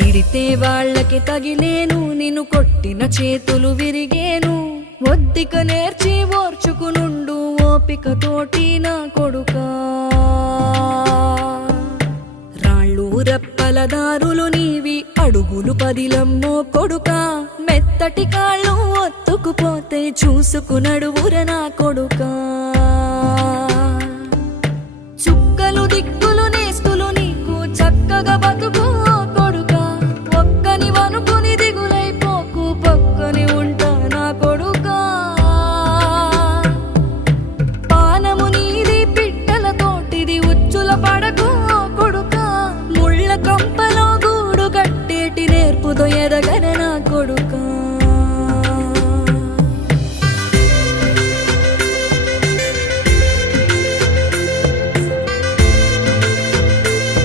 తిడితే వాళ్ళకి తగిలేను, నిన్ను కొట్టిన చేతులు విరిగేను. ఒద్దిక నేర్చి ఓర్చుకునుండు ఓపికతోటి నా కొడుకా. రాళ్ళు రప్పల దారులు నీవి, అడుగులు పదిలమ్మో కొడుకా. మెత్తటి కాళ్ళు ఒత్తుకుపోతే చూసుకునడువుర నా కొడుకా.